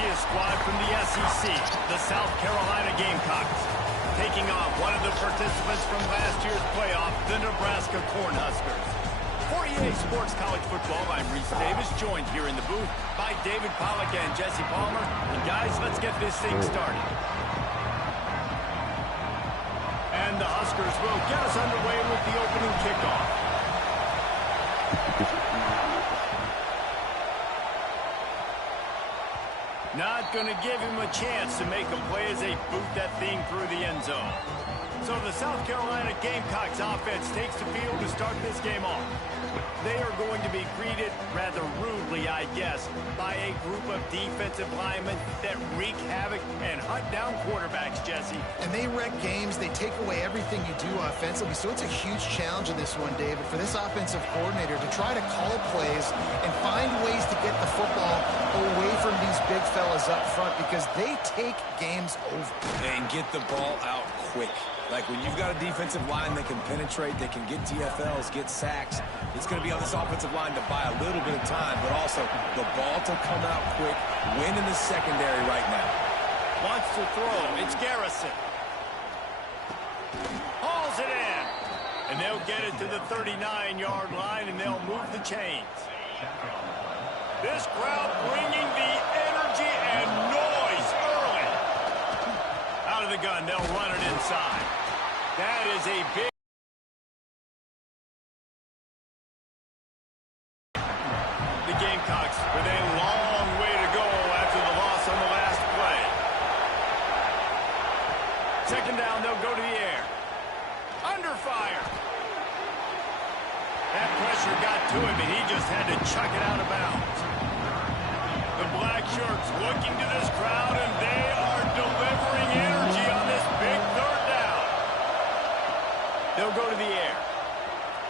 see a squad from the SEC, the South Carolina Gamecocks, taking on one of the participants from last year's playoff, the Nebraska Cornhuskers. For EA Sports College Football, I'm Reese Davis, joined here in the booth by David Pollack and Jesse Palmer. And guys, let's get this thing started. And the Huskers will get us underway with the opening kickoff. Not going to give him a chance to make a play as they boot that thing through the end zone. So the South Carolina Gamecocks offense takes the field to start this game off. They are going to be greeted rather rudely, I guess, by a group of defensive linemen that wreak havoc and hunt down quarterbacks, Jesse. And they wreck games. They take away everything you do offensively. So it's a huge challenge in this one, David, for this offensive coordinator to try to call plays and find ways to get the football away from these big fellas up front because they take games over. And get the ball out quick. Like when you've got a defensive line that can penetrate, they can get TFLs, get sacks, it's going to be on this offensive line to buy a little bit of time, but also the ball to come out quick, win in the secondary right now. Wants to throw. It's Garrison. Hauls it in. And they'll get it to the 39-yard line, and they'll move the chains. This crowd bringing the energy and noise early. Out of the gun, they'll run it inside. That is a big... The Gamecocks with a long way to go after the loss on the last play. Second down, they'll go to the air. Under fire. That pressure got to him, and he just had to chuck it out of bounds. The black shirts looking to this crowd, and they are delivering energy on this big third down. They'll go to the air.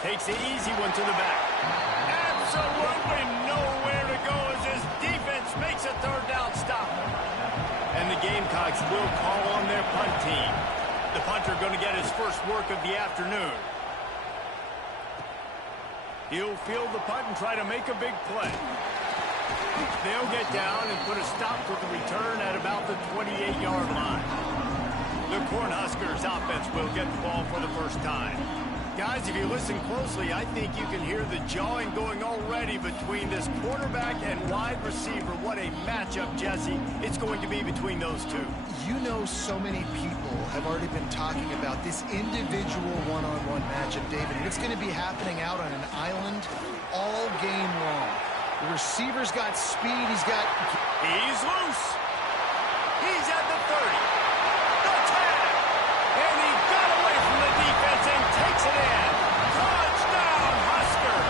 Takes the easy one to the back. Absolutely nowhere to go as his defense makes a third down stop. And the Gamecocks will call on their punt team. The punter going to get his first work of the afternoon. He'll field the punt and try to make a big play. They'll get down and put a stop to the return at about the 28-yard line. The Cornhuskers offense will get the ball for the first time. Guys, if you listen closely, I think you can hear the jawing going already between this quarterback and wide receiver. What a matchup, Jesse, it's going to be between those two. You know, so many people have already been talking about this individual one-on-one matchup, David. And it's going to be happening out on an island all game long. The receiver's got speed. He's loose. He's at the 30. The tag. And he got away from the defense and takes it in. Touchdown, Husker.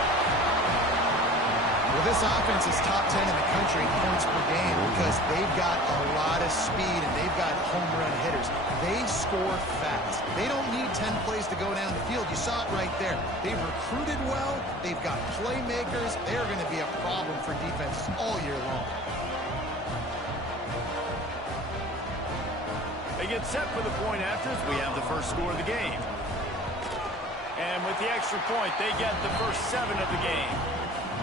Well, this offense is top 10 in the country in points per game because they've got a lot of speed and they've got home run hitters. They score fast. They don't need 10 plays to go down the field. You saw it right there. They've recruited well. They've got playmakers. They're going to be a problem for defenses all year long. They get set for the point after as we have the first score of the game. And with the extra point, they get the first 7 of the game.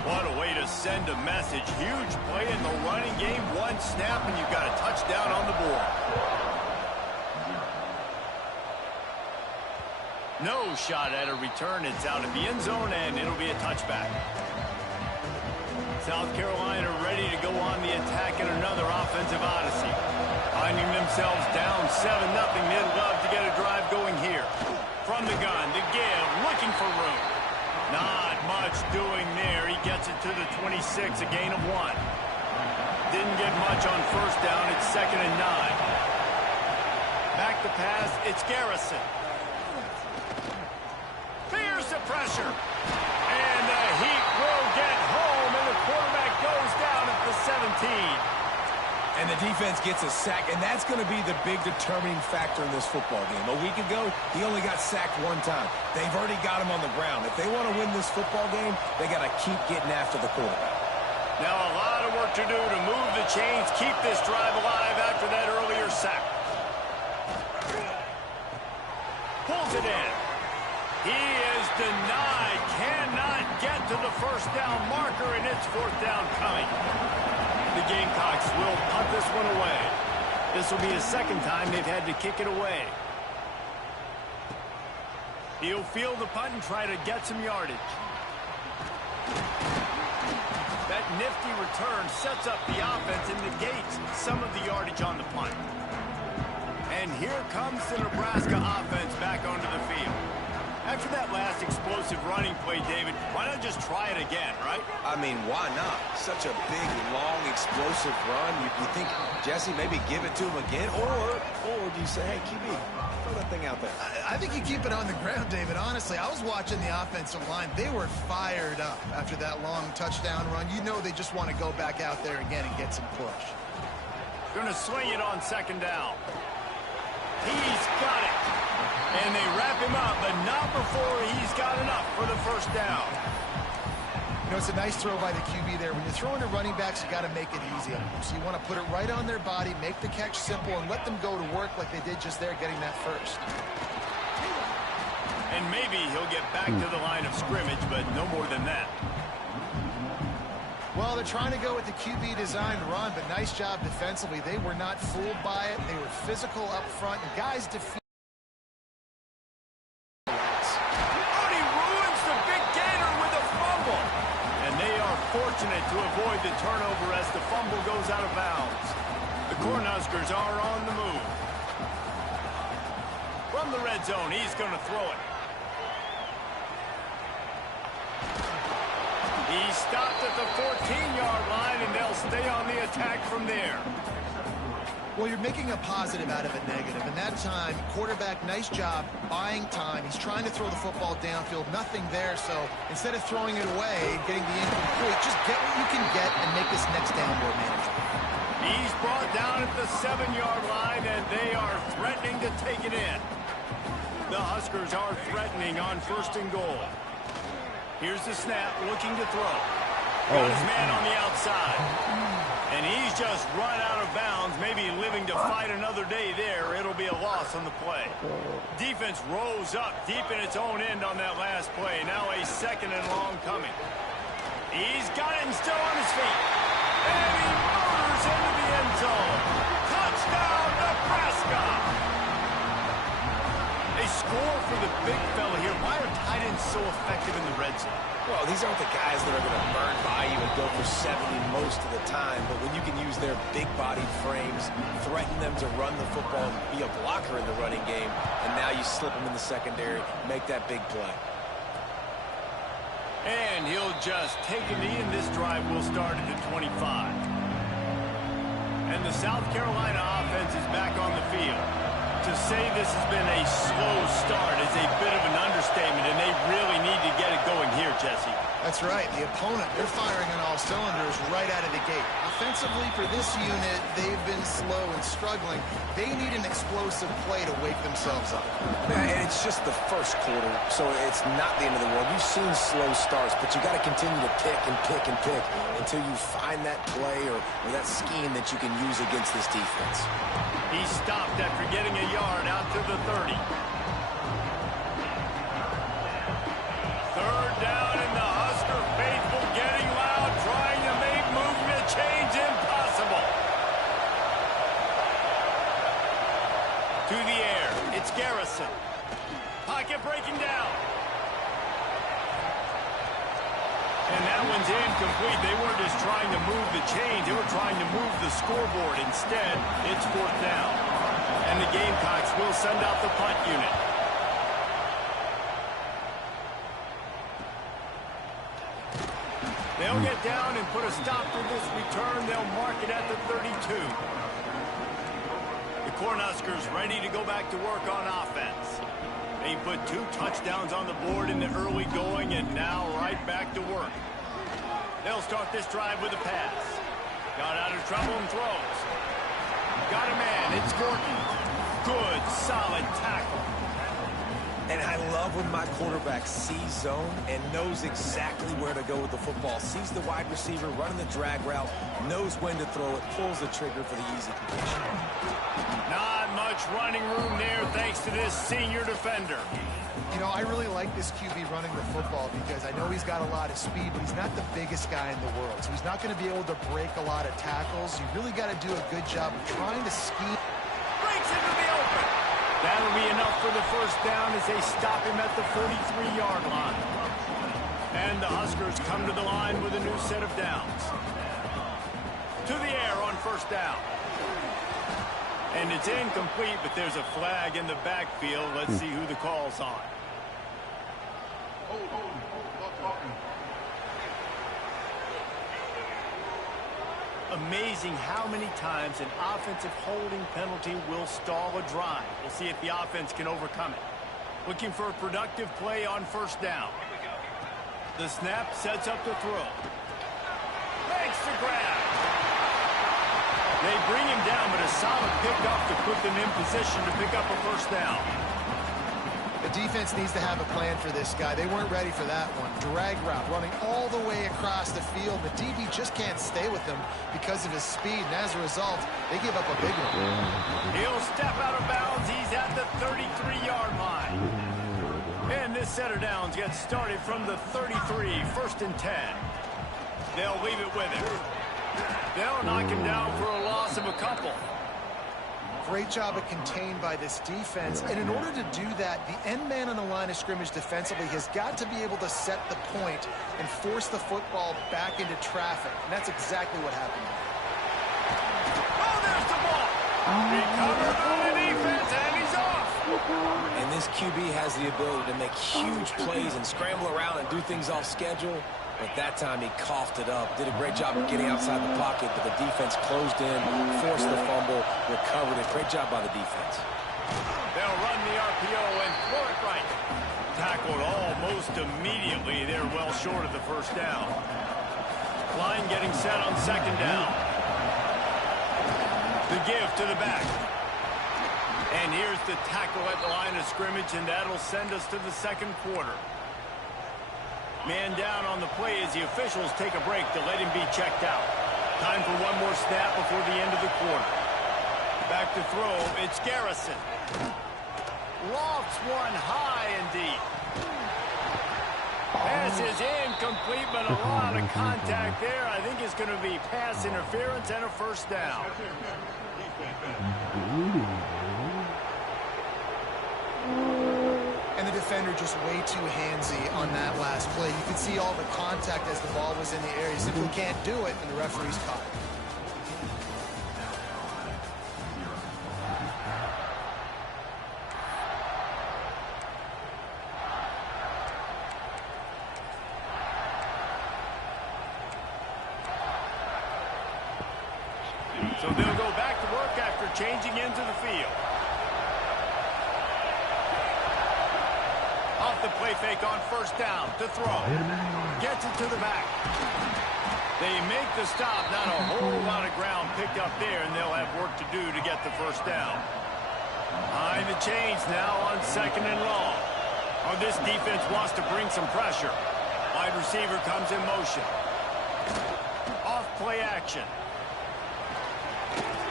What a way to send a message. Huge play in the running game. One snap, and you've got a touchdown on the board. No shot at a return. It's out of the end zone, and it'll be a touchback. South Carolina ready to go on the attack in another offensive odyssey. Finding themselves down 7-0, they'd love to get a drive going here. From the gun, to give, looking for room. Not much doing there. He gets it to the 26, a gain of 1. Didn't get much on first down. It's 2nd and 9. Back to pass, it's Garrison. Fears the pressure. And the Heat will get home, and the quarterback goes down at the 17. And the defense gets a sack, and that's going to be the big determining factor in this football game. A week ago, he only got sacked 1 time. They've already got him on the ground. If they want to win this football game, they got to keep getting after the quarterback. Now a lot of work to do to move the chains, keep this drive alive after that earlier sack. Pulls it in. He is denied, cannot get to the first down marker, and it's 4th down coming. The Gamecocks will punt this one away. This will be the second time they've had to kick it away. He'll field the punt and try to get some yardage. That nifty return sets up the offense and negates some of the yardage on the punt. And here comes the Nebraska offense back onto the field. After that last explosive running play, David, why not just try it again, right? I mean, why not? Such a big, long, explosive run. You think, Jesse, maybe give it to him again? Or do you say, hey, QB, throw that thing out there? I think you keep it on the ground, David. Honestly, I was watching the offensive line. They were fired up after that long touchdown run. You know they just want to go back out there again and get some push. Going to swing it on second down. He's got it. And they wrap him up, but not before he's got enough for the first down. You know, it's a nice throw by the QB there. When you're throwing to running backs, you got to make it easy on them. So you want to put it right on their body, make the catch simple, and let them go to work like they did just there, getting that first. And maybe he'll get back to the line of scrimmage, but no more than that. Well, they're trying to go with the QB-designed run, but nice job defensively. They were not fooled by it. They were physical up front, and guys defeat. Fortunate to avoid the turnover as the fumble goes out of bounds. The Cornhuskers are on the move. From the red zone, he's going to throw it. He stopped at the 14-yard line, and they'll stay on the attack from there. Well, you're making a positive out of a negative. And that time, quarterback, nice job buying time. He's trying to throw the football downfield. Nothing there. So instead of throwing it away, getting the incomplete, just get what you can get and make this next down more manageable. He's brought down at the 7-yard line, and they are threatening to take it in. The Huskers are threatening on first and goal. Here's the snap, looking to throw. Got his man on the outside. And he's just run out of bounds, maybe living to fight another day there. It'll be a loss on the play. Defense rose up deep in its own end on that last play. Now a second and long coming. He's got it and still on his feet. And he motors into the end zone. Touchdown, Nebraska! They score for the big fella here. Why are tight ends so effective in the red zone? Well, these aren't the guys that are going to burn by you and go for 70 most of the time, but when you can use their big-bodied frames, threaten them to run the football, and be a blocker in the running game, and now you slip them in the secondary, make that big play. And he'll just take a knee, and this drive will start at the 25. And the South Carolina offense is back on the field. To say this has been a slow start is a bit of an understatement, and they really need to get it going here, Jesse. That's right. The opponent, they're firing on all cylinders right out of the gate. Offensively, for this unit, they've been slow and struggling. They need an explosive play to wake themselves up. Yeah, and it's just the first quarter, so it's not the end of the world. You've seen slow starts, but you got to continue to pick and pick and pick until you find that play or that scheme that you can use against this defense. He stopped after getting a yard out to the 30. Third down, and the Husker faithful getting loud, trying to make movement change impossible. To the air, it's Garrison. Pocket breaking down. And that one's incomplete. They weren't just trying to move the chains. They were trying to move the scoreboard. Instead, it's fourth down. And the Gamecocks will send out the punt unit. They'll get down and put a stop to this return. They'll mark it at the 32. The Cornhuskers ready to go back to work on offense. They put 2 touchdowns on the board in the early going, and now right back to work. They'll start this drive with a pass. Got out of trouble and throws. Got a man. It's Gordon. Good, solid tackle. And I love when my quarterback sees zone and knows exactly where to go with the football. Sees the wide receiver running the drag route, knows when to throw it, pulls the trigger for the easy completion. Not much running room there thanks to this senior defender. You know, I really like this QB running the football because I know he's got a lot of speed, but he's not the biggest guy in the world. So he's not going to be able to break a lot of tackles. You really got to do a good job of trying to scheme. Breaks into the open. That'll be enough for the first down as they stop him at the 43-yard line. And the Huskers come to the line with a new set of downs. To the air on first down. And it's incomplete, but there's a flag in the backfield. Let's see who the call's on. Amazing how many times an offensive holding penalty will stall a drive. We'll see if the offense can overcome it. Looking for a productive play on first down. The snap sets up the throw. Makes the grab. They bring him down, but a solid pickup to put them in position to pick up a first down. The defense needs to have a plan for this guy. They weren't ready for that one. Drag route, running all the way across the field. The DB just can't stay with him because of his speed, and as a result, they give up a big one. He'll step out of bounds. He's at the 33-yard line. And this set of downs gets started from the 33, first and 10. They'll leave it with him. They'll knock him down for a loss of a couple. Great job of contained by this defense. And in order to do that, the end man on the line of scrimmage defensively has got to be able to set the point and force the football back into traffic. And that's exactly what happened. Oh, there's the ball. Recovered on the defense, and he's off. And this QB has the ability to make huge plays and scramble around and do things off schedule. But that time he coughed it up, did a great job of getting outside the pocket, but the defense closed in, forced the fumble, recovered it. Great job by the defense. They'll run the RPO and throw it right. Tackled almost immediately. They're well short of the first down. Line getting set on second down. The give to the back. And here's the tackle at the line of scrimmage, and that'll send us to the second quarter. Man down on the play as the officials take a break to let him be checked out. Time for one more snap before the end of the quarter. Back to throw, it's Garrison. Lofts one high and deep. Pass is incomplete, but a lot of contact there. I think it's going to be pass interference and a first down. And the defender just way too handsy on that last play. You could see all the contact as the ball was in the air. He simply can't do it, and the referee's caught. So they'll go back to work after changing into the field. Off the play fake on first down to throw. Gets it to the back. They make the stop. Not a whole lot of ground picked up there, and they'll have work to do to get the first down. Behind the chains now on second and long. Oh, this defense wants to bring some pressure. Wide receiver comes in motion. Off play action.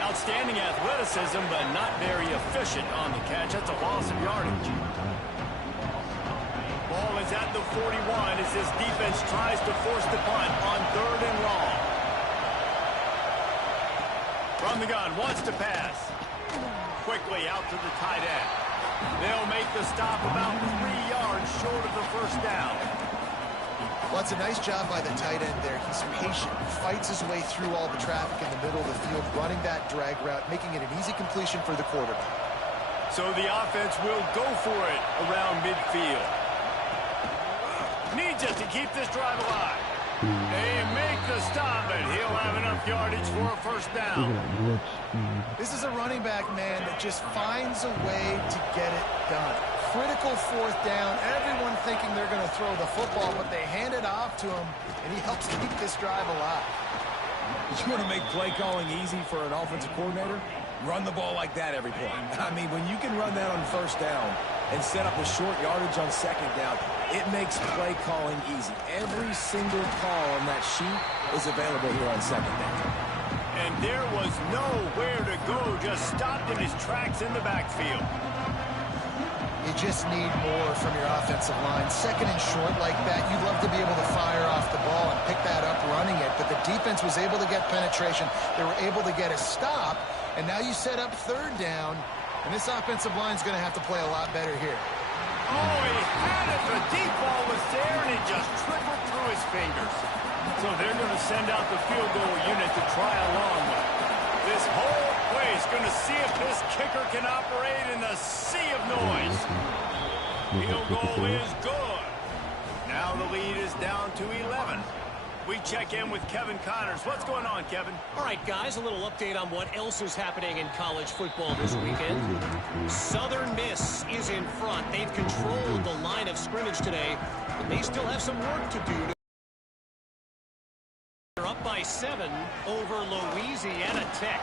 Outstanding athleticism, but not very efficient on the catch. That's a loss of yardage. Ball is at the 41 as this defense tries to force the punt on third and long. From the gun, wants to pass. Quickly out to the tight end. They'll make the stop about 3 yards short of the first down. Well, it's a nice job by the tight end there. He's patient, fights his way through all the traffic in the middle of the field, running that drag route, making it an easy completion for the quarterback. So the offense will go for it around midfield. Needs it to keep this drive alive. They make the stop, and he'll have enough yardage for a first down. This is a running back, man, that just finds a way to get it done. Critical fourth down. Everyone thinking they're going to throw the football, but they hand it off to him, and he helps keep this drive alive. You want to make play calling easy for an offensive coordinator? Run the ball like that every play. I mean, when you can run that on first down, and set up a short yardage on second down, it makes play calling easy. Every single call on that sheet is available here on second down. And there was nowhere to go, just stopped in his tracks in the backfield. You just need more from your offensive line. Second and short like that, you'd love to be able to fire off the ball and pick that up running it, but the defense was able to get penetration. They were able to get a stop, and now you set up third down, and this offensive line is going to have to play a lot better here. Oh, he had it. The deep ball was there, and it just trickled through his fingers. So they're going to send out the field goal unit to try along with it. This whole place going to see if this kicker can operate in the sea of noise. Field goal is good. Now the lead is down to 11. We check in with Kevin Connors. What's going on, Kevin? All right, guys, a little update on what else is happening in college football this weekend. Southern Miss is in front. They've controlled the line of scrimmage today, but they still have some work to do. They're up by 7 over Louisiana Tech.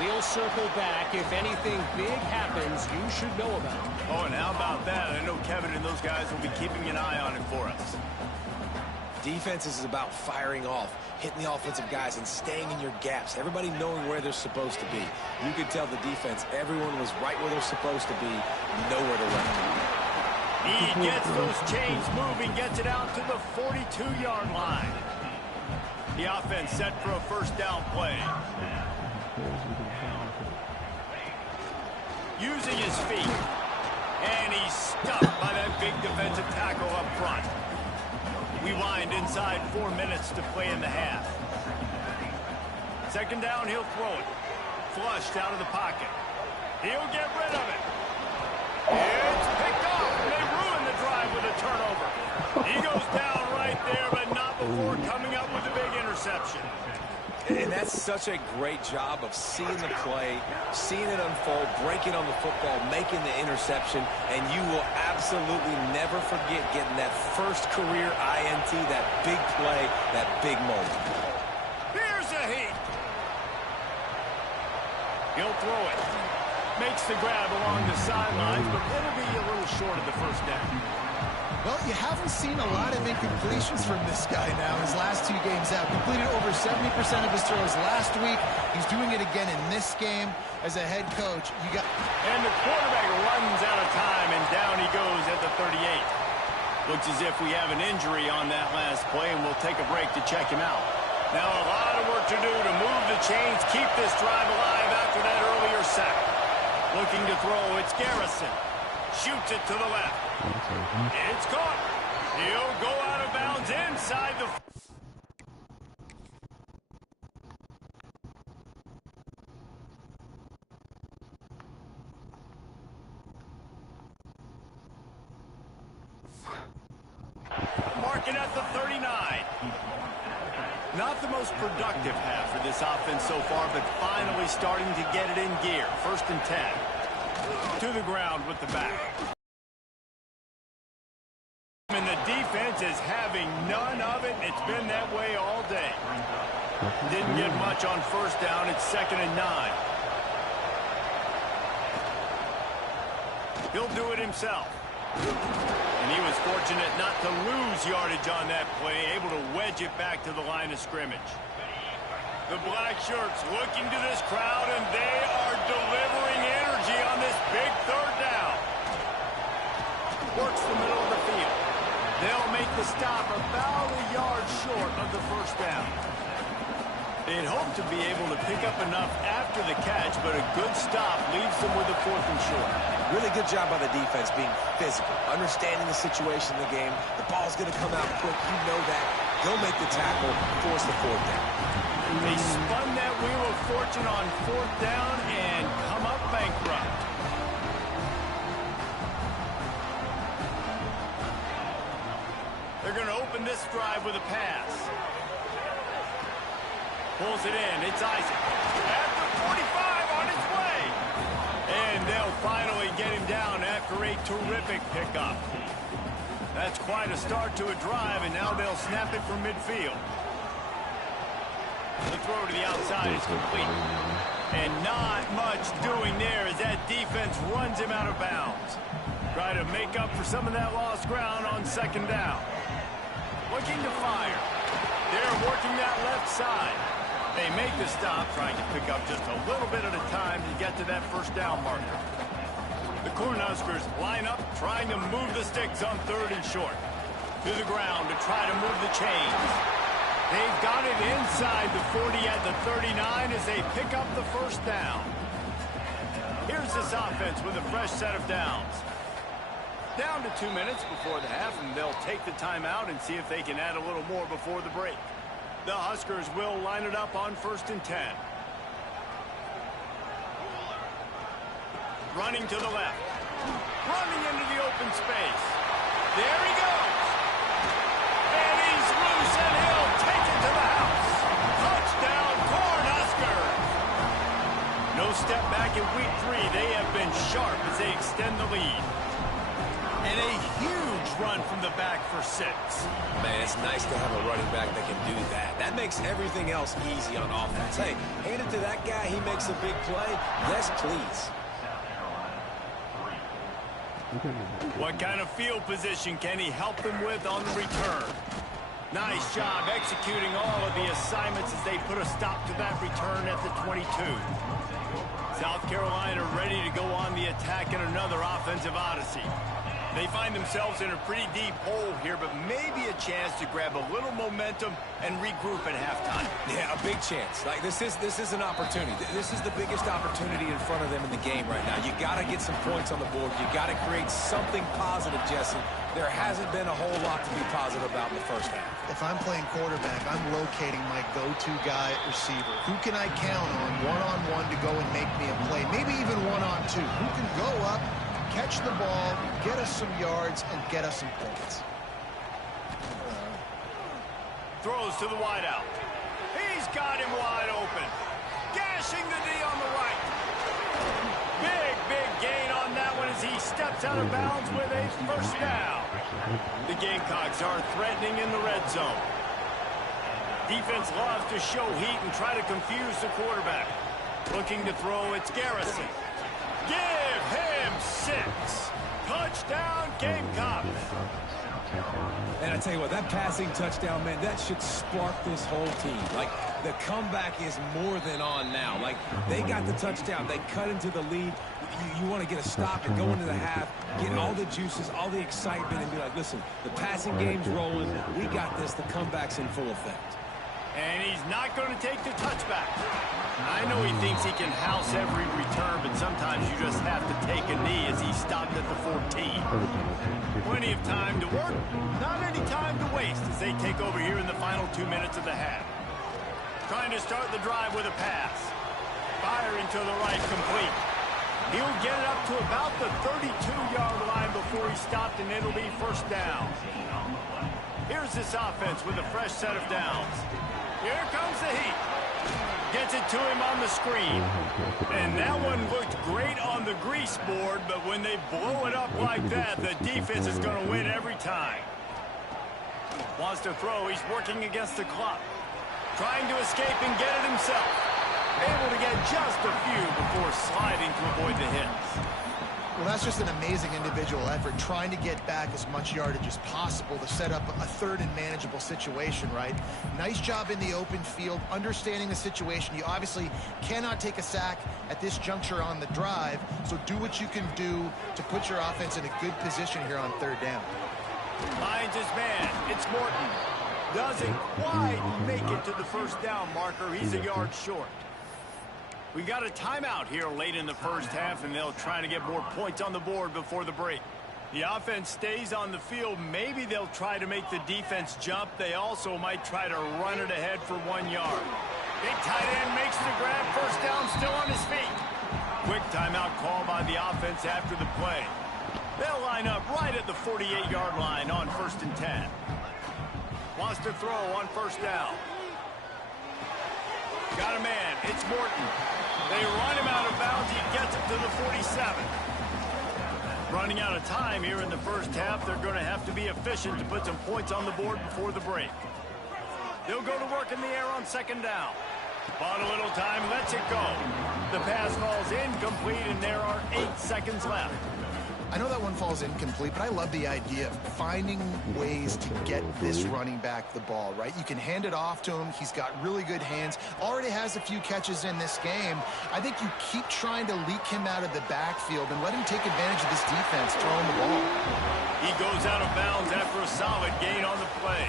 We'll circle back. If anything big happens, you should know about it. Oh, and how about that? I know Kevin and those guys will be keeping an eye on it for us. Defense is about firing off, hitting the offensive guys, and staying in your gaps. Everybody knowing where they're supposed to be. You could tell the defense, everyone was right where they're supposed to be, nowhere to run. He gets those chains moving, gets it out to the 42-yard line. The offense set for a first down play. Using his feet. And he's stuffed by that big defensive tackle up front. We wind inside 4 minutes to play in the half. Second down, he'll throw it. Flushed out of the pocket. He'll get rid of it. It's picked off, and they ruin the drive with a turnover. He goes down right there, but not before coming up with a big interception. And that's such a great job of seeing the play, seeing it unfold, breaking on the football, making the interception, and you will absolutely never forget getting that first career INT, that big play, that big moment. Here's a heat. He'll throw it. Makes the grab along the sidelines, but it'll be a little short of the first down. Well, you haven't seen a lot of incompletions from this guy now his last 2 games out. Completed over 70% of his throws last week. He's doing it again in this game as a head coach. And the quarterback runs out of time, and down he goes at the 38. Looks as if we have an injury on that last play, and we'll take a break to check him out. Now a lot of work to do to move the chains, keep this drive alive after that earlier sack. Looking to throw, it's Garrison. Shoots it to the left. It's caught. He'll go out of bounds inside the... Marking at the 39. Not the most productive half for this offense so far, but finally starting to get it in gear. First and 10. To the ground with the back. And the defense is having none of it. It's been that way all day. Didn't get much on first down. It's 2nd and 9. He'll do it himself. And he was fortunate not to lose yardage on that play, able to wedge it back to the line of scrimmage. The black shirts looking to this crowd, and they are delivering energy on this big third down. Works the middle of the field. They'll make the stop about a yard short of the first down. They'd hoped to be able to pick up enough after the catch, but a good stop leaves them with a 4th and short. Really good job by the defense being physical, understanding the situation in the game. The ball's going to come out quick. You know that. They'll make the tackle, force the 4th down. They spun that wheel of fortune on 4th down and come up bankrupt. They're going to open this drive with a pass. Pulls it in. It's Isaac. At the 45 on his way. And they'll finally get him down after a terrific pickup. That's quite a start to a drive, and now they'll snap it from midfield. The throw to the outside is complete. And not much doing there as that defense runs him out of bounds. Try to make up for some of that lost ground on second down. Looking to fire. They're working that left side. They make the stop, trying to pick up just a little bit at a time to get to that first down marker. The Cornhuskers line up, trying to move the sticks on 3rd and short. To the ground to try to move the chains. They've got it inside the 40 at the 39 as they pick up the first down. Here's this offense with a fresh set of downs. Down to 2 minutes before the half, and they'll take the timeout and see if they can add a little more before the break. The Huskers will line it up on 1st and 10. Running to the left. Running into the open space. There he goes. And he's loose, and he'll take it to the house. Touchdown, Cornhuskers. No step back in week 3. They have been sharp as they extend the lead. And a huge run from the back for 6. Man, it's nice to have a running back that can do that. That makes everything else easy on offense. Hey, hand it to that guy. He makes a big play. Yes, please. What kind of field position can he help them with on the return? Nice job executing all of the assignments as they put a stop to that return at the 22. South Carolina ready to go on the attack in another offensive odyssey. They find themselves in a pretty deep hole here, but maybe a chance to grab a little momentum and regroup at halftime. Yeah, a big chance. Like this is an opportunity. This is the biggest opportunity in front of them in the game right now. You got to get some points on the board. You got to create something positive, Jesse. There hasn't been a whole lot to be positive about in the first half. If I'm playing quarterback, I'm locating my go-to guy at receiver. Who can I count on one-on-one to go and make me a play? Maybe even one-on-two. Who can go up, catch the ball, get us some yards, and get us some points. Throws to the wideout. He's got him wide open. Gashing the D on the right. Big gain on that one as he steps out of bounds with a first down. The Gamecocks are threatening in the red zone. Defense loves to show heat and try to confuse the quarterback. Looking to throw, it's Garrison. Give him 6. Touchdown, Gamecocks. And I tell you what, that passing touchdown, man, that should spark this whole team. Like, the comeback is more than on now. Like, they got the touchdown. They cut into the lead. You want to get a stop and go into the half, get all the juices, all the excitement, and be like, listen, the passing game's rolling. We got this. The comeback's in full effect. And he's not going to take the touchback. I know he thinks he can house every return, but sometimes you just have to take a knee as he stopped at the 14. Plenty of time to work, not any time to waste as they take over here in the final 2 minutes of the half. Trying to start the drive with a pass. Firing to the right, complete. He'll get it up to about the 32-yard line before he stopped, and it'll be first down. Here's this offense with a fresh set of downs. Here comes the heat. Gets it to him on the screen. And that one looked great on the grease board, but when they blow it up like that, the defense is going to win every time. Wants to throw. He's working against the clock. Trying to escape and get it himself. Able to get just a few before sliding to avoid the hits. Well, that's just an amazing individual effort, trying to get back as much yardage as possible to set up a third and manageable situation, right? Nice job in the open field, understanding the situation. You obviously cannot take a sack at this juncture on the drive, so do what you can do to put your offense in a good position here on third down. Finds his man. It's Morton. Doesn't quite make it to the first down marker. He's a yard short. We got a timeout here late in the first half, and they'll try to get more points on the board before the break. The offense stays on the field. Maybe they'll try to make the defense jump. They also might try to run it ahead for 1 yard. Big tight end makes the grab. First down, still on his feet. Quick timeout call by the offense after the play. They'll line up right at the 48-yard line on 1st and 10. Wants to throw on first down. Got a man. It's Morton. They run him out of bounds. He gets it to the 47. Running out of time here in the first half. They're going to have to be efficient to put some points on the board before the break. They'll go to work in the air on second down. Bought a little time. Lets it go. The pass falls incomplete, and there are 8 seconds left. I know that one falls incomplete, but I love the idea of finding ways to get this running back the ball, right? You can hand it off to him. He's got really good hands. Already has a few catches in this game. I think you keep trying to leak him out of the backfield and let him take advantage of this defense throwing the ball. He goes out of bounds after a solid gain on the play.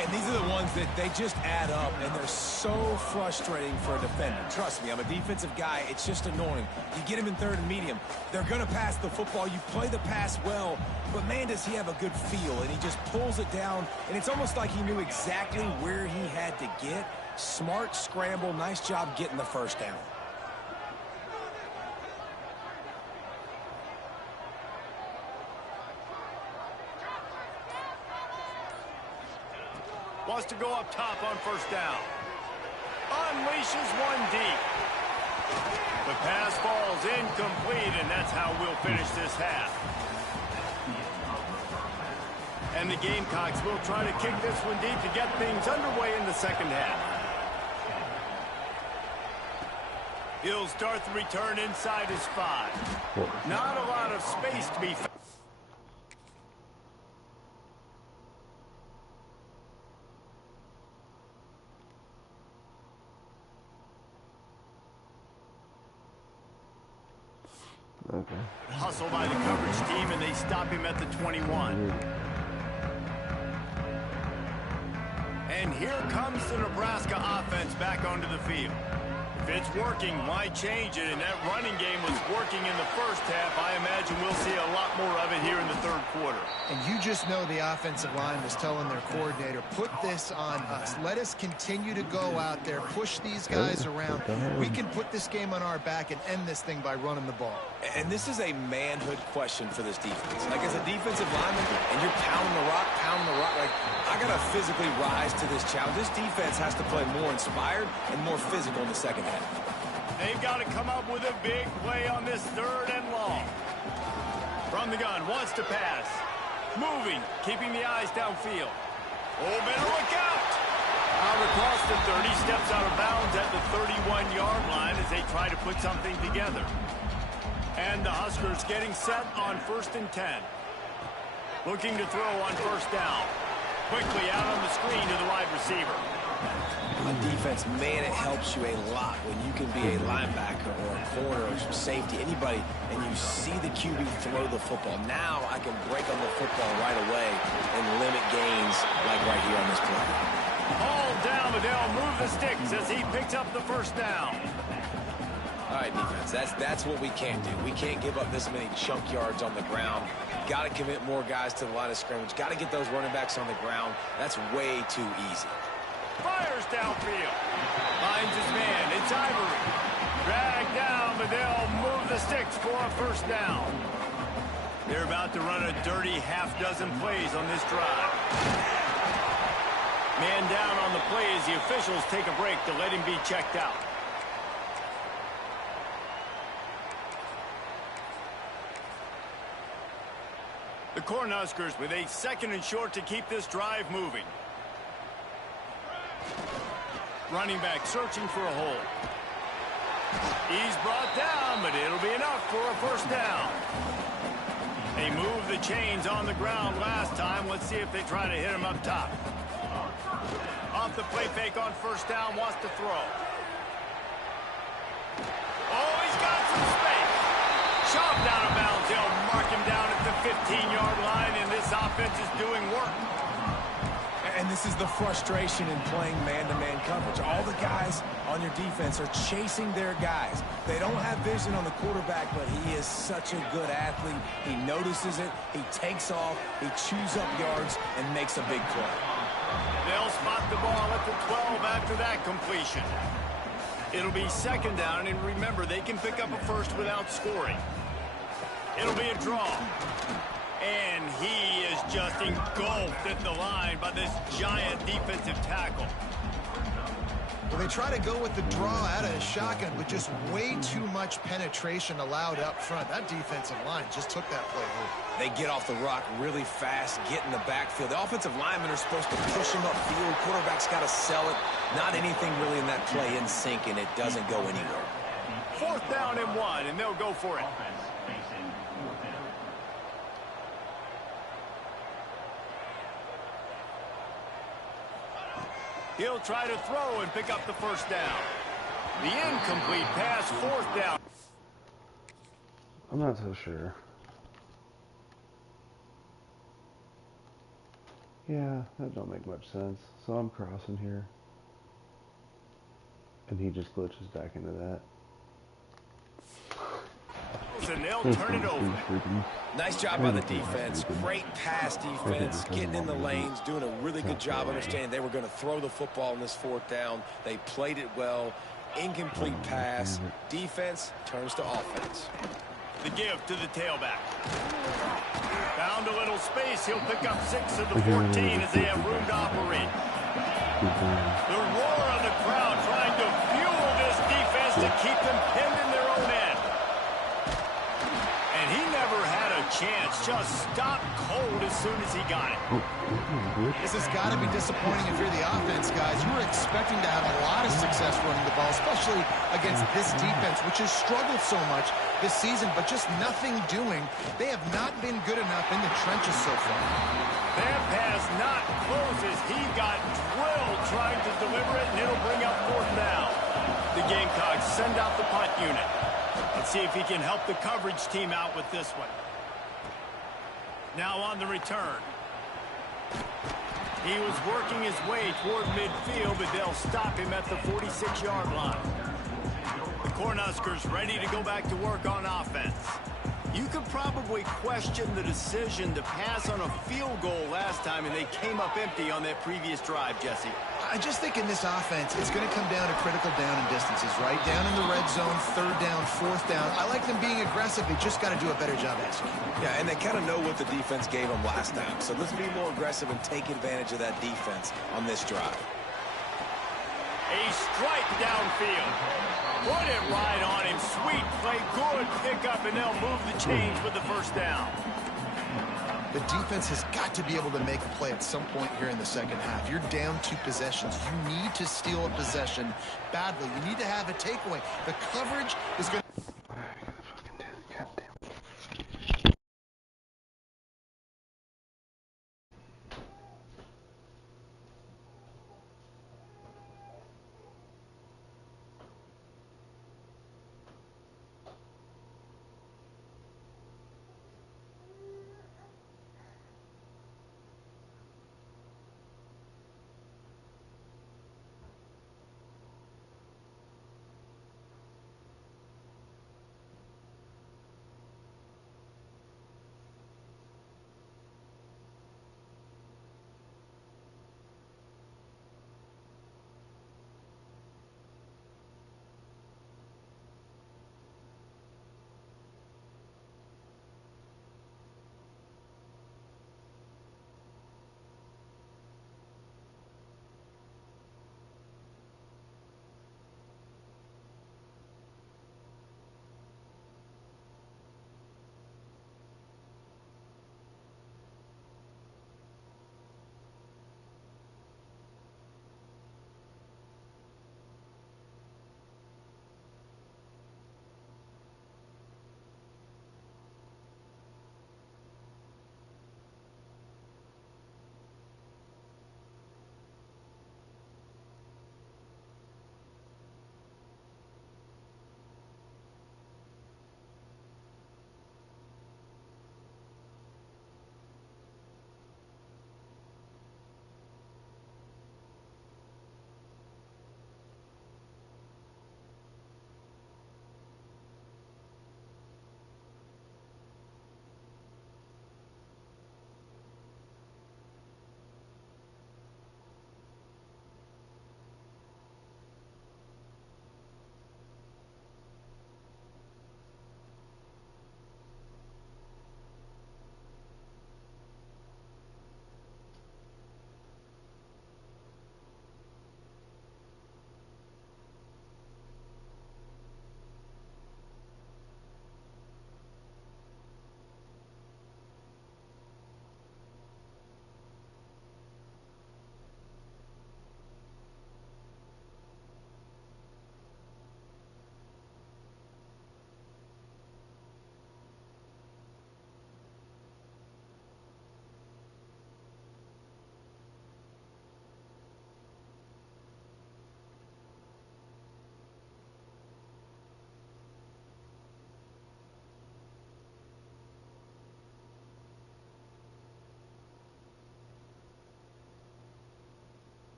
And these are the ones that they just add up, and they're so frustrating for a defender. Trust me, I'm a defensive guy. It's just annoying. You get him in third and medium. They're going to pass the football. You play the pass well, but, man, does he have a good feel, and he just pulls it down, and it's almost like he knew exactly where he had to get. Smart scramble. Nice job getting the first down. Wants to go up top on first down. Unleashes one deep. The pass falls incomplete, and that's how we'll finish this half. And the Gamecocks will try to kick this one deep to get things underway in the second half. He'll start the return inside his 5. Not a lot of space to be found. Okay. Hustle by the coverage team, and they stop him at the 21. And here comes the Nebraska offense back onto the field. If it's working, why change it? And that running game was working in the first half. I imagine we'll see a lot more of it here in the third quarter. And you just know the offensive line was telling their coordinator, put this on us. Let us continue to go out there, push these guys around. We can put this game on our back and end this thing by running the ball. And this is a manhood question for this defense. Like, as a defensive lineman, and you're pounding the rock, like, I got to physically rise to this challenge. This defense has to play more inspired and more physical in the second half. They've got to come up with a big play on this third and long. From the gun, wants to pass. Moving, keeping the eyes downfield. Oh, better look out! Out across the 30, steps out of bounds at the 31-yard line as they try to put something together. And the Huskers getting set on 1st and 10. Looking to throw on first down. Quickly out on the screen to the wide receiver. On defense, man, it helps you a lot when you can be a linebacker or a corner or some safety, anybody, and you see the QB throw the football. Now I can break on the football right away and limit gains like right here on this play. All down, but they'll move the sticks as he picks up the first down. All right, defense, that's what we can't do. We can't give up this many chunk yards on the ground. Got to commit more guys to the line of scrimmage. Got to get those running backs on the ground. That's way too easy. Fires downfield. Finds his man. It's Ivory. Dragged down, but they'll move the sticks for a first down. They're about to run a dirty half-dozen plays on this drive. Man down on the play as the officials take a break to let him be checked out. The Cornhuskers with a 2nd and short to keep this drive moving. Running back searching for a hole. He's brought down, but it'll be enough for a first down. They moved the chains on the ground last time. Let's see if they try to hit him up top. Off the play fake on first down, wants to throw. Oh, he's got some space. Shoved out of bounds. They'll mark him down at the 15-yard line, and this offense is doing work. And this is the frustration in playing man-to-man coverage. All the guys on your defense are chasing their guys. They don't have vision on the quarterback, but he is such a good athlete. He notices it, he takes off, he chews up yards, and makes a big play. They'll spot the ball at the 12 after that completion. It'll be 2nd down, and remember, they can pick up a first without scoring. It'll be a draw. And he is just engulfed at the line by this giant defensive tackle. Well, they try to go with the draw out of the shotgun, but just way too much penetration allowed up front. That defensive line just took that play. They get off the rock really fast, get in the backfield. The offensive linemen are supposed to push him upfield. Quarterback's got to sell it. Not anything really in that play in sync, and it doesn't go anywhere. 4th down and 1, and they'll go for it. He'll try to throw and pick up the first down. The incomplete pass, fourth down. I'm not so sure. Yeah, that don't make much sense. So I'm crossing here. And he just glitches back into that. And they'll turn it over. Nice job by the defense. Great pass defense, getting in the lanes, doing a really good job understanding they were going to throw the football in this fourth down. They played it well. Incomplete pass. Defense turns to offense. The give to the tailback. Found a little space. He'll pick up 6 of the 14 as they have room to operate. The roar of the crowd trying to fuel this defense to keep them pinned in their own end. And he never had a chance. Just stopped cold as soon as he got it. This has got to be disappointing if you're the offense, guys. You were expecting to have a lot of success running the ball, especially against this defense, which has struggled so much this season, but just nothing doing. They have not been good enough in the trenches so far. That pass not close as he got drilled trying to deliver it, and it'll bring up fourth down. The Gamecocks send out the punt unit. Let's see if he can help the coverage team out with this one. Now on the return. He was working his way toward midfield, but they'll stop him at the 46-yard line. The Cornhuskers ready to go back to work on offense. You could probably question the decision to pass on a field goal last time, and they came up empty on that previous drive, Jesse. I just think in this offense, it's going to come down to critical down and distances, right? Down in the red zone, third down, fourth down. I like them being aggressive. They just got to do a better job executing. Yeah, and they kind of know what the defense gave them last time. So let's be more aggressive and take advantage of that defense on this drive. A strike downfield. Put it right on him. Sweet play. Good pickup, and they'll move the chains with the first down. The defense has got to be able to make a play at some point here in the second half. You're down 2 possessions. You need to steal a possession badly. You need to have a takeaway. The coverage is going to...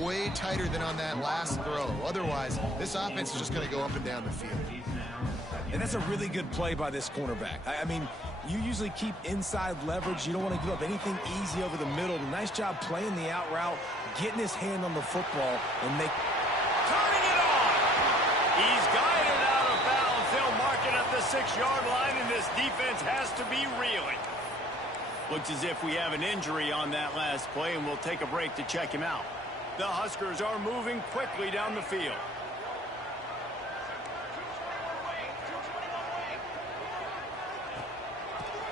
way tighter than on that last throw. Otherwise, this offense is just going to go up and down the field. And that's a really good play by this cornerback. I mean, you usually keep inside leverage. You don't want to give up anything easy over the middle. Nice job playing the out route, getting his hand on the football, and turning it on. He's guided out of bounds. They'll mark it at the 6-yard line, and this defense has to be reeling. Looks as if we have an injury on that last play, and we'll take a break to check him out. The Huskers are moving quickly down the field.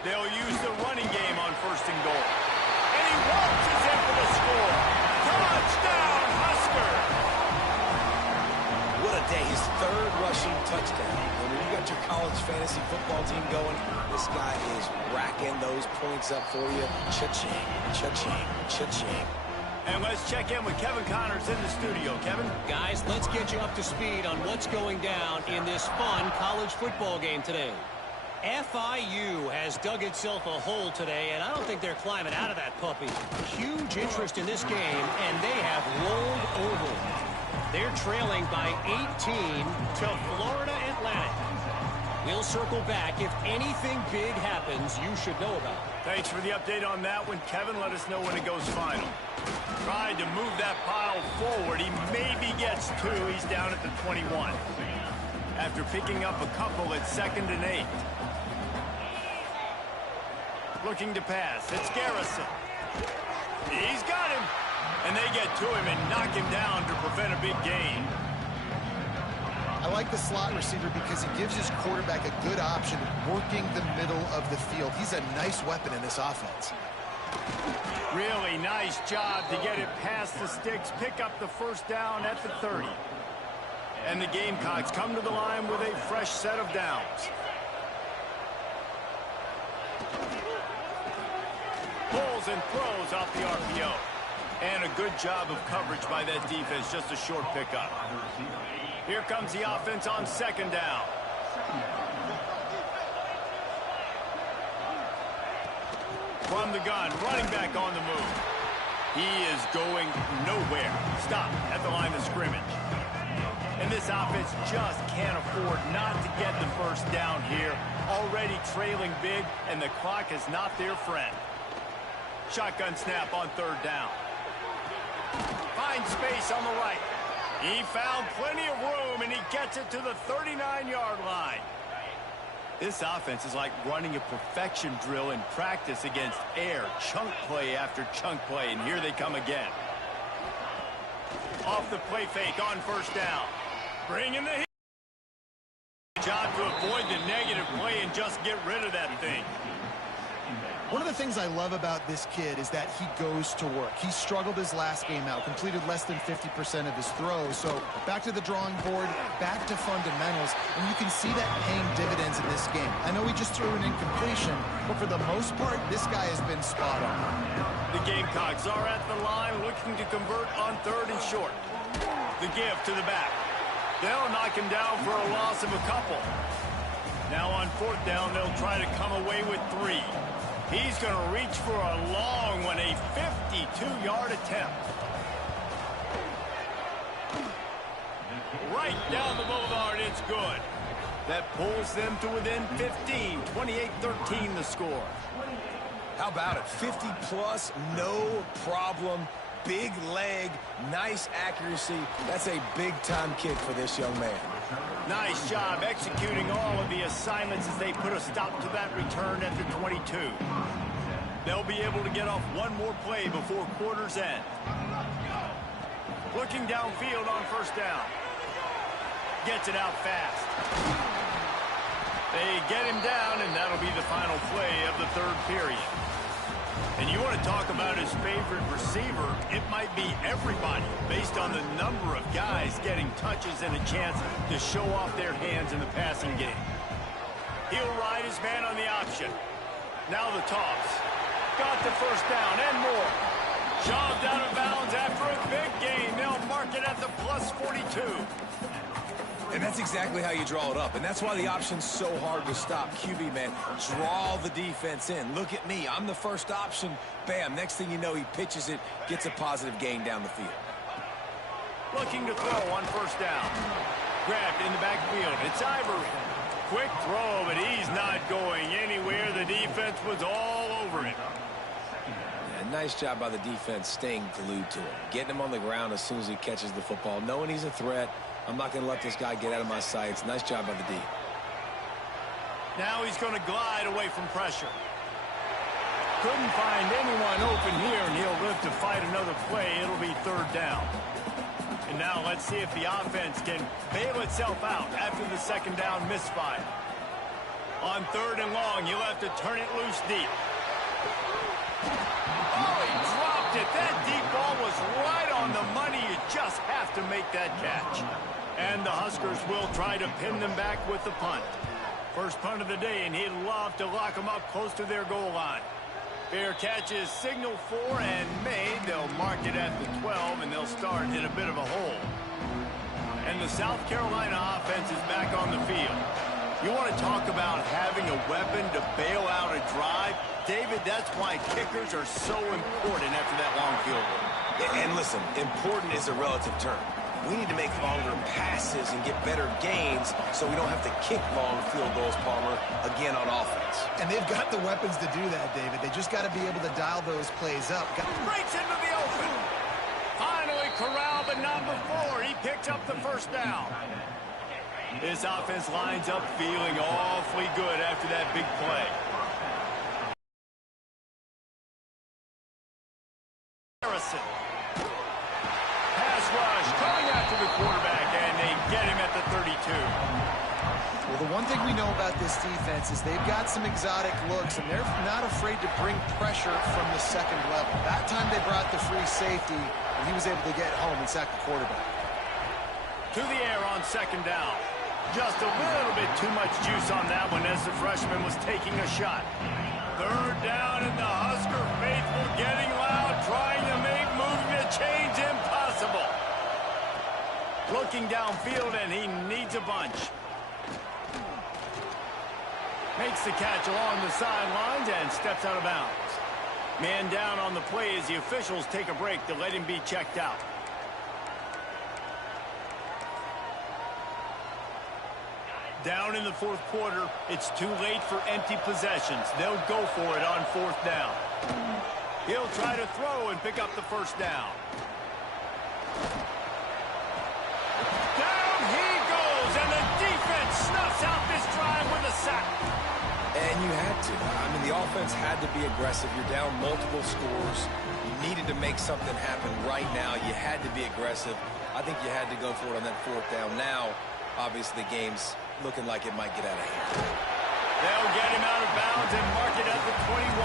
They'll use the running game on 1st and goal. And he waltzes in for the score. Touchdown, Huskers! what a day. His 3rd rushing touchdown. And when you got your college fantasy football team going, this guy is racking those points up for you. Cha-ching, cha-ching, cha-ching. And let's check in with Kevin Connors in the studio. Kevin? Guys, let's get you up to speed on what's going down in this fun college football game today. FIU has dug itself a hole today, and I don't think they're climbing out of that puppy. Huge interest in this game, and they have rolled over. They're trailing by 18 to Florida Atlantic. We'll circle back. If anything big happens, you should know about it. Thanks for the update on that one, Kevin. Let us know when it goes final. Tried to move that pile forward. He maybe gets 2. He's down at the 21. After picking up a couple at 2nd and 8. Looking to pass. It's Garrison. He's got him. And they get to him and knock him down to prevent a big gain. I like the slot receiver because he gives his quarterback a good option working the middle of the field. He's a nice weapon in this offense. Really nice job to get it past the sticks, pick up the 1st down at the 30. And the Gamecocks come to the line with a fresh set of downs. Pulls and throws off the RPO. And a good job of coverage by that defense, just a short pickup. Here comes the offense on 2nd down. From the gun, running back on the move. He is going nowhere. Stop at the line of scrimmage. And this offense just can't afford not to get the 1st down here. Already trailing big, and the clock is not their friend. Shotgun snap on 3rd down. Finds space on the right. He found plenty of room, and he gets it to the 39-yard line. This offense is like running a perfection drill in practice against air. Chunk play after chunk play, and here they come again. Off the play fake on 1st down. Bringing the hit. Job to avoid the negative play and just get rid of that thing. One of the things I love about this kid is that he goes to work. He struggled his last game out, completed less than 50% of his throws. So back to the drawing board, back to fundamentals, and you can see that paying dividends in this game. I know he just threw an incompletion, but for the most part, this guy has been spot on. The Gamecocks are at the line looking to convert on 3rd and short. The give to the back. They'll knock him down for a loss of a couple. Now on 4th down, they'll try to come away with 3. He's going to reach for a long one, a 52-yard attempt. Right down the boulevard, it's good. That pulls them to within 15, 28-13 the score. How about it? 50-plus, no problem. Big leg, nice accuracy. That's a big-time kick for this young man. Nice job executing all of the assignments as they put a stop to that return at the 22. They'll be able to get off one more play before quarter's end. Looking downfield on 1st down. Gets it out fast. They get him down, and that'll be the final play of the 3rd period. And you want to talk about his favorite receiver, it might be everybody based on the number of guys getting touches and a chance to show off their hands in the passing game. He'll ride his man on the option. Now the toss. Got the 1st down and more. Shoved out of bounds after a big gain. They'll mark it at the plus 42. And that's exactly how you draw it up. And that's why the option's so hard to stop. QB, man, draw the defense in. Look at me. I'm the 1st option. Bam. Next thing you know, he pitches it, gets a positive gain down the field. Looking to throw on first down. Grabbed in the backfield. It's Ivory. Quick throw, but he's not going anywhere. The defense was all over him. Yeah, nice job by the defense staying glued to him. Getting him on the ground as soon as he catches the football. Knowing he's a threat. I'm not going to let this guy get out of my sights. Nice job by the D. Now he's going to glide away from pressure. Couldn't find anyone open here, and he'll live to fight another play. It'll be third down. And now let's see if the offense can bail itself out after the second down misfire. On third and long, you'll have to turn it loose deep. Oh, he dropped it. That deep ball was right on the money. You just have to make that catch. And the Huskers will try to pin them back with the punt. First punt of the day, and he'd love to lock them up close to their goal line. Fair catch is signaled for and made. They'll mark it at the 12, and they'll start in a bit of a hole. And the South Carolina offense is back on the field. You want to talk about having a weapon to bail out a drive? David, that's why kickers are so important after that long field goal. And listen, important is a relative term. We need to make longer passes and get better gains so we don't have to kick long field goals, Palmer, again on offense. And they've got the weapons to do that, David. They just got to be able to dial those plays up. Breaks into the open. Finally corralled, but not before. He picks up the first down. This offense lines up feeling awfully good after that big play. Harrison. Pass rush, coming after the quarterback, and they get him at the 32. Well, the one thing we know about this defense is they've got some exotic looks, and they're not afraid to bring pressure from the second level. That time they brought the free safety, and he was able to get home and sack the quarterback. To the air on second down. Just a little bit too much juice on that one as the freshman was taking a shot. Third down, and the Husker faithful getting loud, trying to make moving the chains impossible. Looking downfield, and he needs a bunch. Makes the catch along the sidelines and steps out of bounds. Man down on the play as the officials take a break to let him be checked out. Down in the fourth quarter, it's too late for empty possessions. They'll go for it on fourth down. He'll try to throw and pick up the first down. Down he goes, and the defense snuffs out this drive with a sack. And you had to. I mean, the offense had to be aggressive. You're down multiple scores. You needed to make something happen right now. You had to be aggressive. I think you had to go for it on that fourth down. Now, obviously, the game's looking like it might get out of hand. They'll get him out of bounds and mark it at the 21.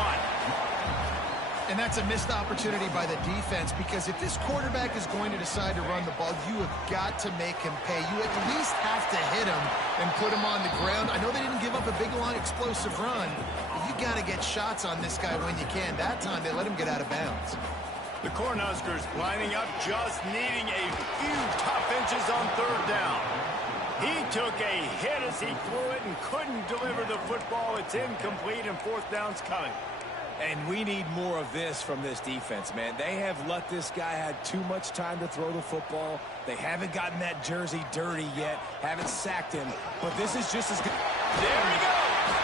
And that's a missed opportunity by the defense, because if this quarterback is going to decide to run the ball, you have got to make him pay. You at least have to hit him and put him on the ground. I know they didn't give up a big, long, explosive run, but you got to get shots on this guy when you can. That time, they let him get out of bounds. The Cornhuskers lining up, just needing a few tough inches on third down. He took a hit as he threw it and couldn't deliver the football. It's incomplete, and fourth down's coming. And we need more of this from this defense, man. They have let this guy have too much time to throw the football. They haven't gotten that jersey dirty yet, haven't sacked him, but this is just as good. There he goes.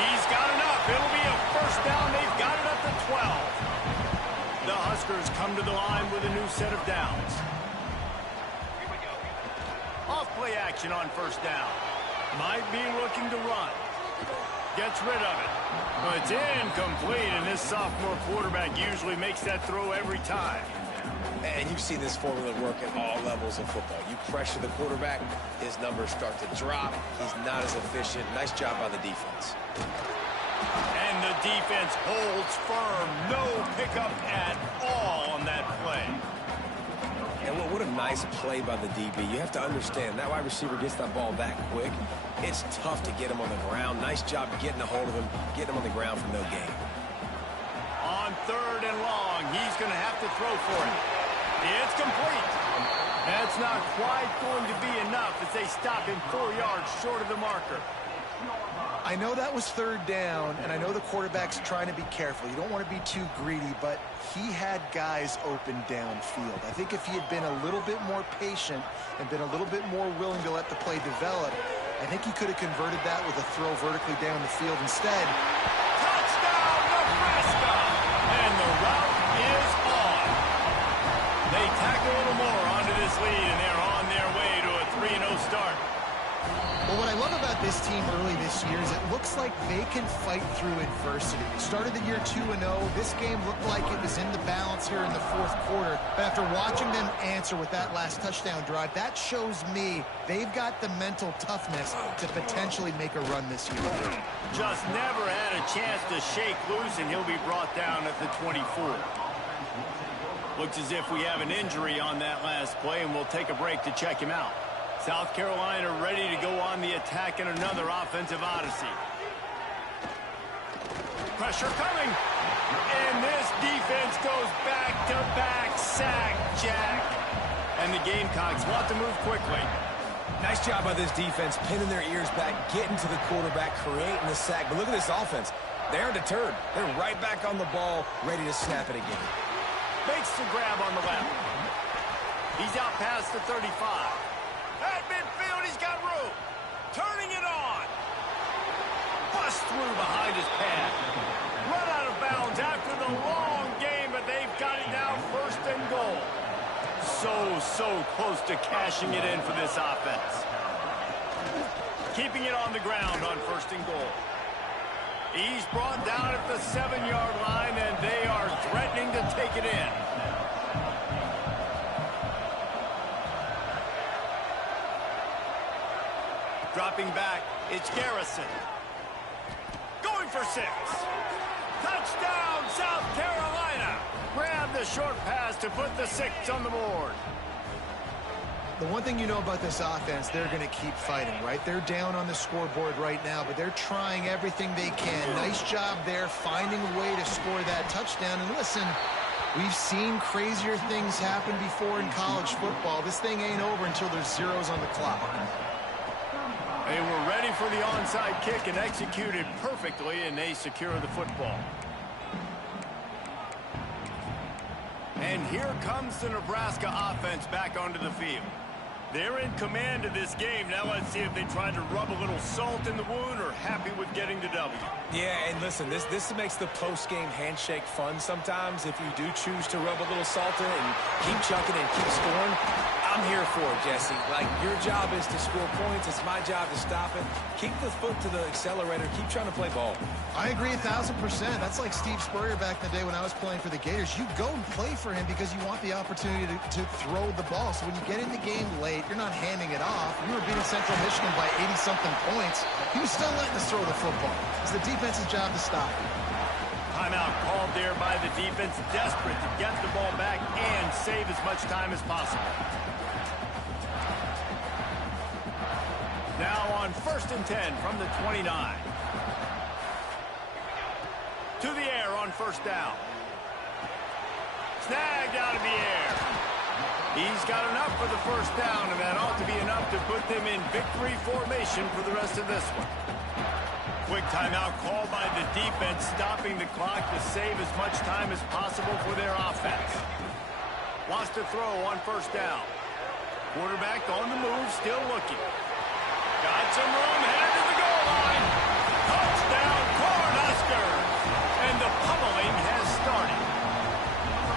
He's got enough. It'll be a first down. They've got it at the 12. The Huskers come to the line with a new set of downs. Off-play action on first down. Might be looking to run. Gets rid of it. But it's incomplete, and this sophomore quarterback usually makes that throw every time. And you see this formula work at all levels of football. You pressure the quarterback, his numbers start to drop. He's not as efficient. Nice job by the defense. And the defense holds firm. No pickup at all on that play. And what a nice play by the DB. You have to understand, that wide receiver gets that ball that quick. It's tough to get him on the ground. Nice job getting a hold of him, getting him on the ground for no gain. On third and long, he's going to have to throw for it. It's complete. That's not quite going to be enough as they stop him 4 yards short of the marker. I know that was third down, and I know the quarterback's trying to be careful. You don't want to be too greedy, but he had guys open downfield. I think if he had been a little bit more patient and been a little bit more willing to let the play develop, I think he could have converted that with a throw vertically down the field instead. Touchdown, Nebraska! And the route is on. They tack a little more onto this lead, and they're on their way to a 3-0 start. Well, what I love about this team early this year is it looks like they can fight through adversity. They started the year 2-0. This game looked like it was in the balance here in the fourth quarter. But after watching them answer with that last touchdown drive, that shows me they've got the mental toughness to potentially make a run this year. Just never had a chance to shake loose, and he'll be brought down at the 24. Looks as if we have an injury on that last play, and we'll take a break to check him out. South Carolina ready to go on the attack in another offensive odyssey. Pressure coming. And this defense goes back-to-back sack, Jack. And the Gamecocks want to move quickly. Nice job by this defense, pinning their ears back, getting to the quarterback, creating the sack. But look at this offense. They aren't deterred. They're right back on the ball, ready to snap it again. Makes the grab on the left. He's out past the 35. At midfield, he's got room. Turning it on. Bust through behind his pad. Run out of bounds after the long game, but they've got it now first and goal. So close to cashing it in for this offense. Keeping it on the ground on first and goal. He's brought down at the 7-yard line, and they are threatening to take it in. Dropping back, it's Garrison. Going for 6. Touchdown, South Carolina. Grab the short pass to put the 6 on the board. The one thing you know about this offense, they're going to keep fighting, right? They're down on the scoreboard right now, but they're trying everything they can. Nice job there, finding a way to score that touchdown. And listen, we've seen crazier things happen before in college football. This thing ain't over until there's zeros on the clock. They were ready for the onside kick and executed perfectly, and they secure the football. And here comes the Nebraska offense back onto the field. They're in command of this game. Now let's see if they try to rub a little salt in the wound or happy with getting the W. Yeah, and listen, this makes the post-game handshake fun sometimes. If you do choose to rub a little salt in and keep chucking and keep scoring, I'm here for it, Jesse. Like, your job is to score points. It's my job to stop it. Keep the foot to the accelerator. Keep trying to play ball. I agree 1,000%. That's like Steve Spurrier back in the day when I was playing for the Gators. You go and play for him because you want the opportunity to throw the ball. So when you get in the game late, you're not handing it off. We were beating Central Michigan by 80-something points. He was still letting us throw the football. It's the defense's job to stop it. Timeout called there by the defense, desperate to get the ball back and save as much time as possible. Now on 1st and 10 from the 29. To the air on 1st down. Snagged out of the air. He's got enough for the 1st down, and that ought to be enough to put them in victory formation for the rest of this one. Quick timeout called by the defense, stopping the clock to save as much time as possible for their offense. Wants to throw on 1st down. Quarterback on the move, still looking. Got some room, headed to the goal line. Touchdown, Cornhuskers. And the pummeling has started.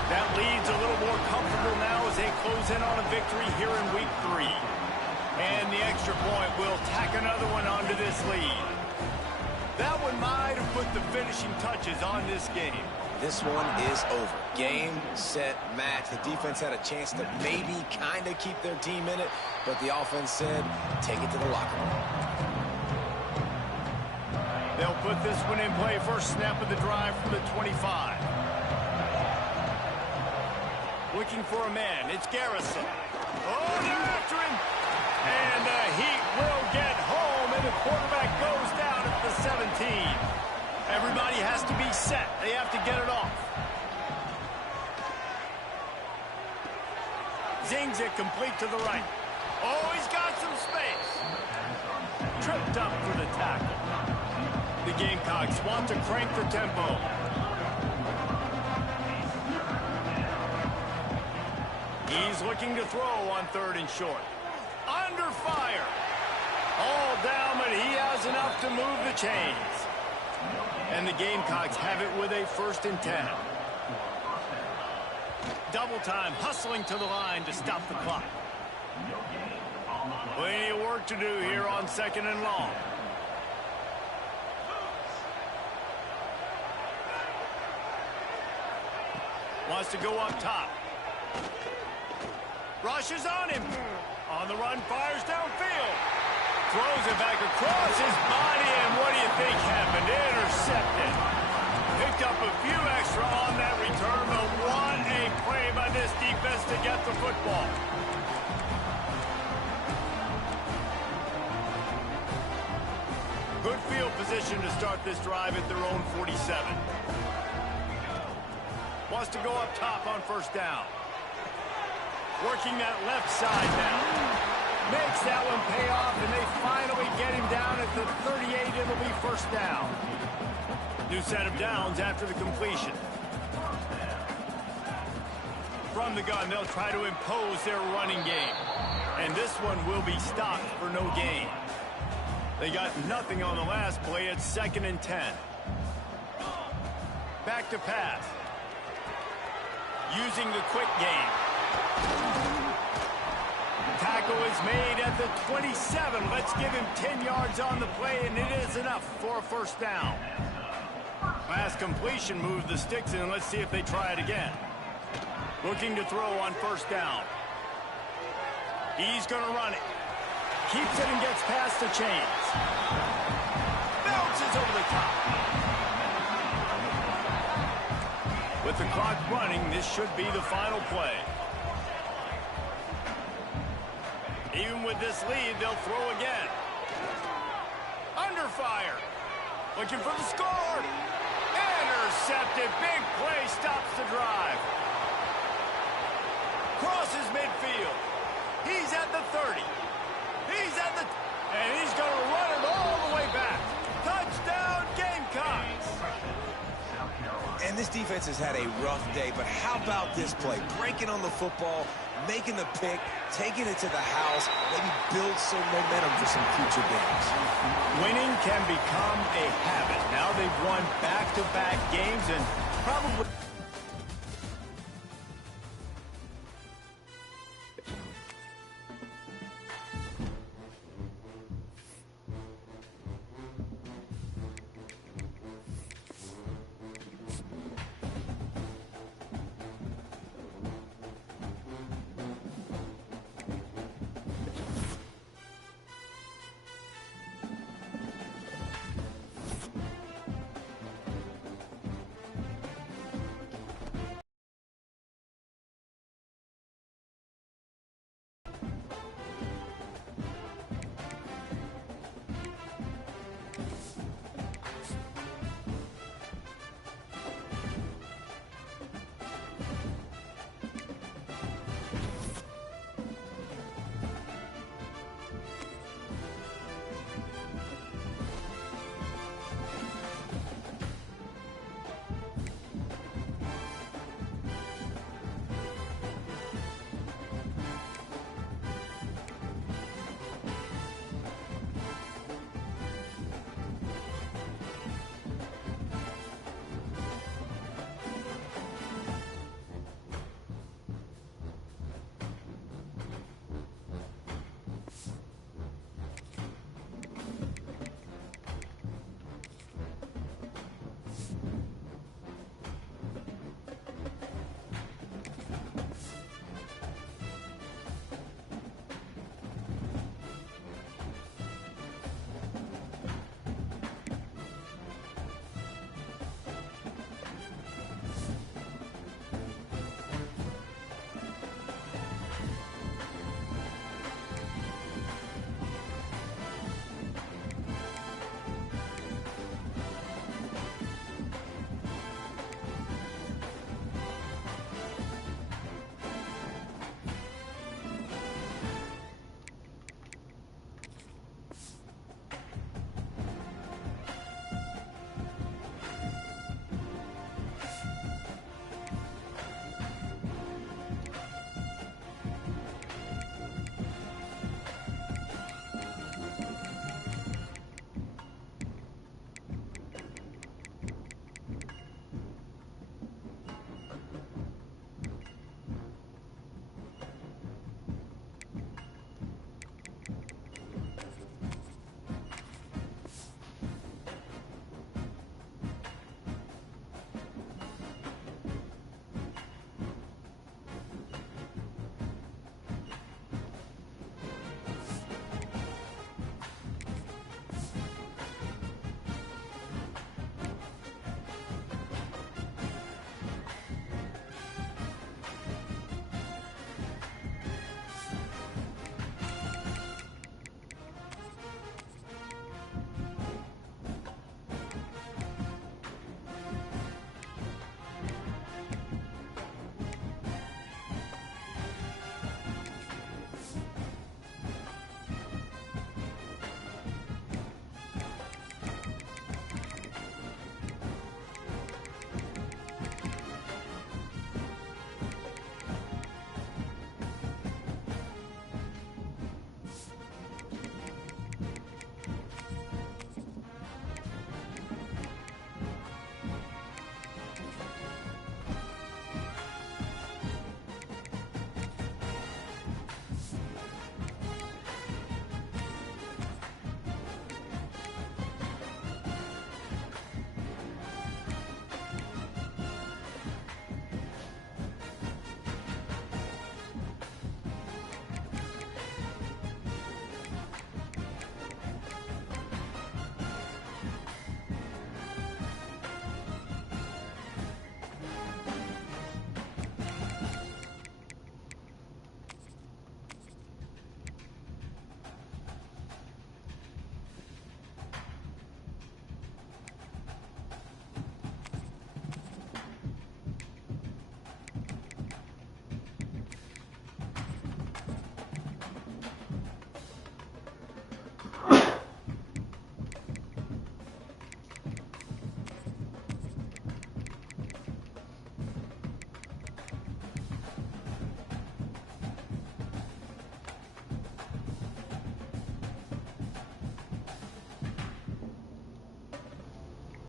That lead's a little more comfortable now as they close in on a victory here in week 3. And the extra point will tack another one onto this lead. That one might have put the finishing touches on this game. This one is over. Game, set, match. The defense had a chance to maybe kind of keep their team in it, but the offense said, take it to the locker room. They'll put this one in play. First snap of the drive from the 25. Looking for a man. It's Garrison. Oh, they're after him. And the Heat will get home, and the quarterback goes down at the 17. Everybody has to be set. They have to get it off. Zings it complete to the right. Oh, he's got some space. Tripped up for the tackle. Gamecocks want to crank the tempo. He's looking to throw on 3rd and short. Under fire. All down, but he has enough to move the chains. And the Gamecocks have it with a 1st and 10. Double time, hustling to the line to stop the clock. Plenty of work to do here on 2nd and long. Wants to go up top. Rushes on him. On the run, fires downfield. Throws it back across his body, and what do you think happened? Intercepted. Picked up a few extra on that return, but what a play by this defense to get the football. Good field position to start this drive at their own 47. Wants to go up top on 1st down. Working that left side now. Makes that one pay off, and they finally get him down at the 38. It'll be 1st down. New set of downs after the completion. From the gun, they'll try to impose their running game. And this one will be stopped for no gain. They got nothing on the last play. It's 2nd and 10. Back to pass. Using the quick game. Tackle is made at the 27. Let's give him 10 yards on the play, and it is enough for a 1st down. Last completion moved the sticks in. Let's see if they try it again. Looking to throw on 1st down. He's going to run it. Keeps it and gets past the chains. Bounces over the top. With the clock running, this should be the final play. Even with this lead, they'll throw again. Under fire. Looking for the score. Intercepted. Big play stops the drive. Crosses midfield. He's at the 30. He's at the... And he's going to run it all the way back. Touchdown, Gamecocks. And this defense has had a rough day, but how about this play? Breaking on the football, making the pick, taking it to the house, maybe build some momentum for some future games. Winning can become a habit. Now they've won back-to-back games and probably...